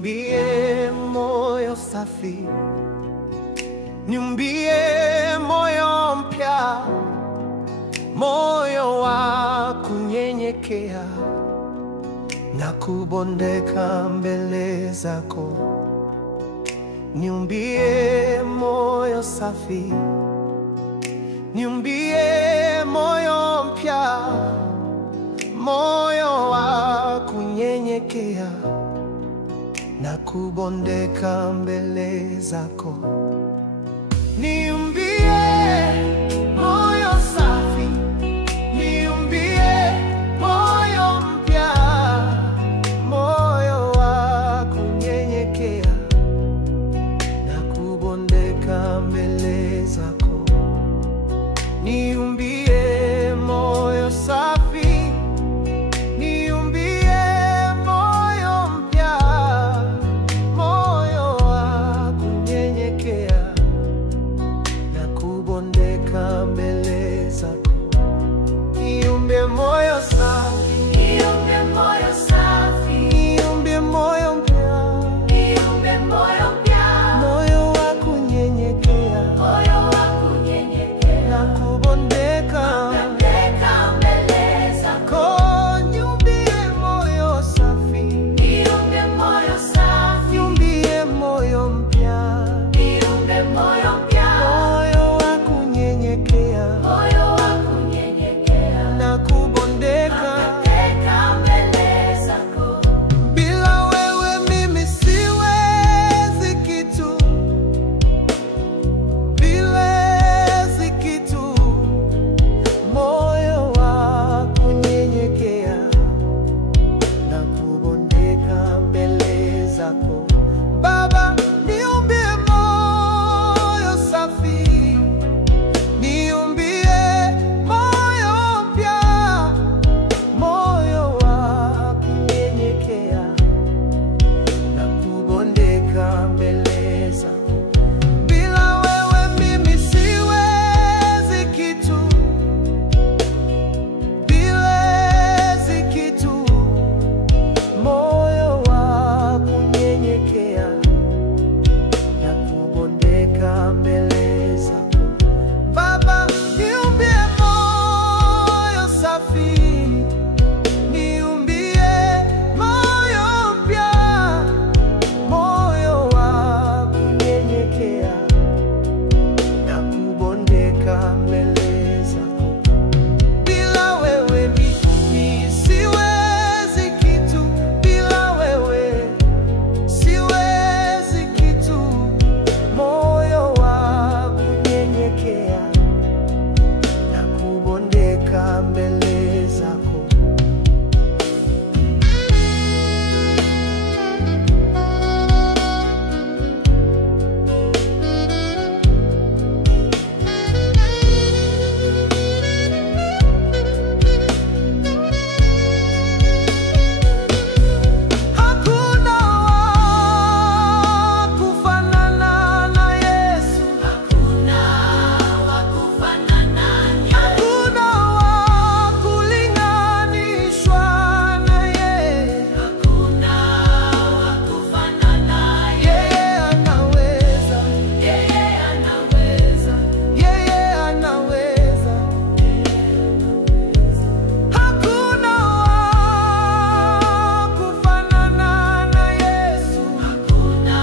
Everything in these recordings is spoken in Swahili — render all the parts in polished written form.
Niumbie moyo safi, niumbie moyo mpya, moyo wa kunyenyekea na kubondeka mbele zako. Niumbie moyo safi, niumbie moyo mpya, moyo wa kunyenyekea na kubondeka mbele zako. Niumbie moyo safi, niumbie moyo mpya, moyo wa kunyenyekea na kubondeka mbele zako. Niumbie moyo safi, niumbie moyo mpya, moyo wa kunyenyekea na kubondeka mbele zako. Niumbie moyo safi, Niumbie moyo safi, niumbie moyo mpya, niumbie moyo mpya, moyo wa kunyenyekea moyo wa kunyenyekea na kubondeka mbele zako. Niumbie moyo safi, Niumbie moyo safi, niumbie moyo mpya, niumbie moyo mpya, moyo wa kunyenyekea moyo wa kunyenyekea na kubondeka. mbele zako. Bila wewe mimi siwezi kitu, siwezi kitu. Moyo wa kunyenyekea na kubondeka mbele zako. Baba, niumbie moyo safi, niumbie moyo mpya, moyo wa kunyenyekea na kubondeka mbele zako. Bila wewe mimi siwezi kitu, siwezi kitu. Moyo wa kunyenyekea na kubondeka mbele zako. Baba, niumbie moyo safi, niumbie moyo mpya, moyo wa kunyenyekea na kubondeka mbele zako. Bila wewe mimi siwezi kitu, bila wewe siwezi kitu. Moyo wa kunyenyekea na kubondeka mbele zako. Hakuna wa kufanana na Yesu, Hakuna wa kufanana naye, hakuna wa kulinganishwa na yeye. hakuna wa kufanana naye. Yeye anaweza, Yeye anaweza, yeye anaweza. Hakuna wa kufanana na Yesu, hakuna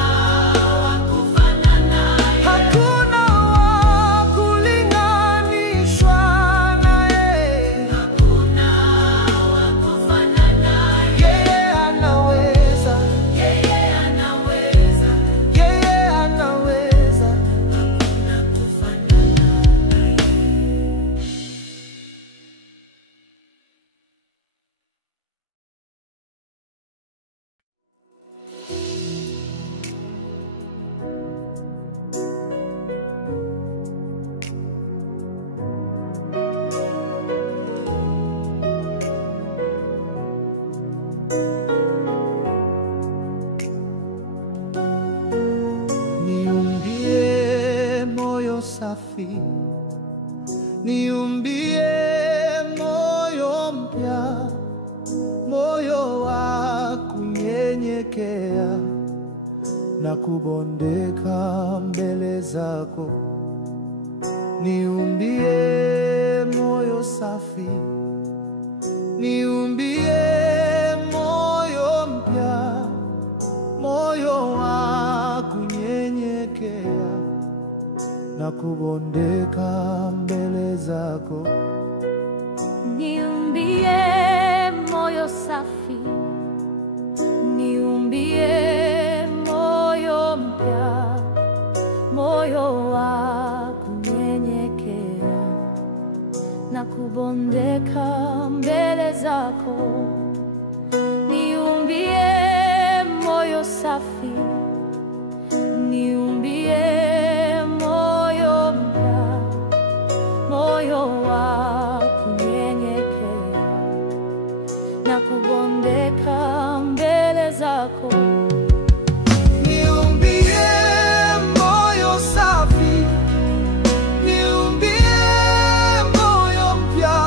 wa kufanana naye, hakuna wa kulinganishwa na yeye. hakuna wa kufanana naye. Yeye anaweza, Yeye anaweza, yeye anaweza. hakuna kufanana naye. Niumbie moyo safi, niumbie moyo mpya, moyo wa kunyenyekea na kubondeka mbele zako. Niumbie moyo safi, niumbie moyo mpya, moyo wa kunyenyekea na kubondeka mbele zako. Niumbie moyo safi, niumbie moyo mpya, moyo wa kunyenyekea na kubondeka mbele zako. Niumbie moyo safi, niumbie moyo mpya, moyo wa kunyenyekea na kubondeka mbele zako. Niumbie moyo safi, niumbie moyo mpya,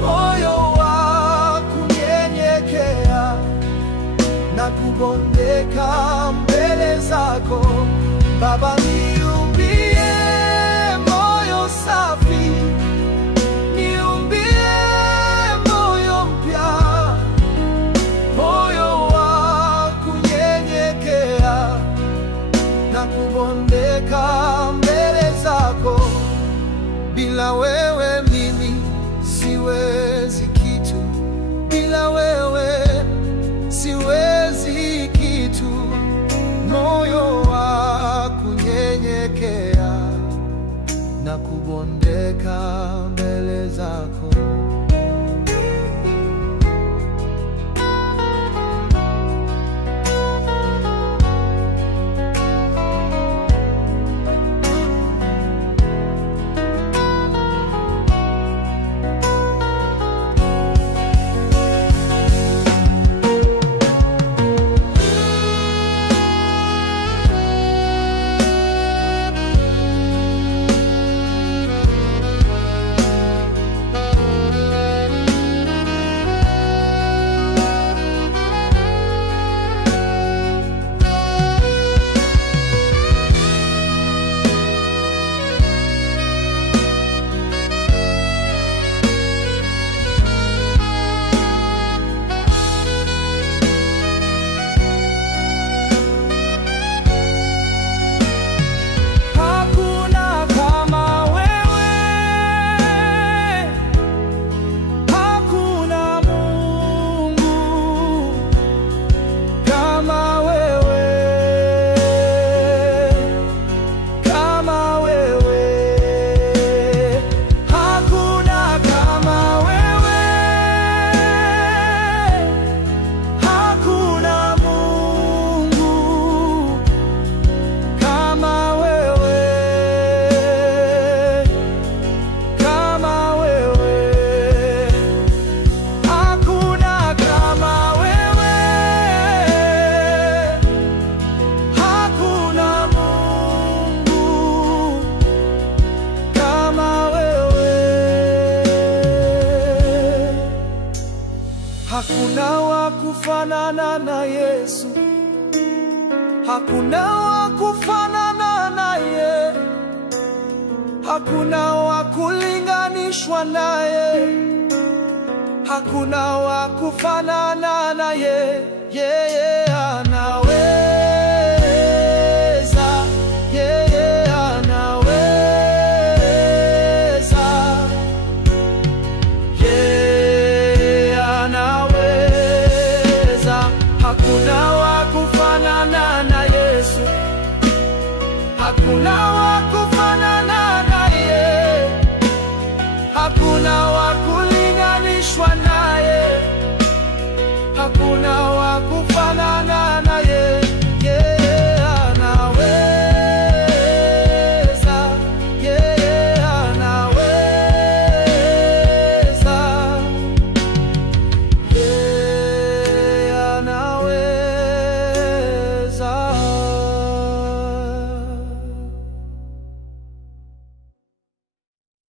moyo wa kunyenyekea na kubondeka mbele zako. Baba, niumbie moyo safi, niumbie moyo mpya, moyo wa kunyenyekea na kubondeka mbele zako. Bila wewe mimi siwezi kitu, bila wewe siwezi kitu. Moyo wa kunyenyekea na kubondeka mbele zako. Hakuna wa kufanana na Yesu, hakuna wa kufanana naye, hakuna wa kulinganishwa naye, hakuna wa kufanana naye. Yeye ana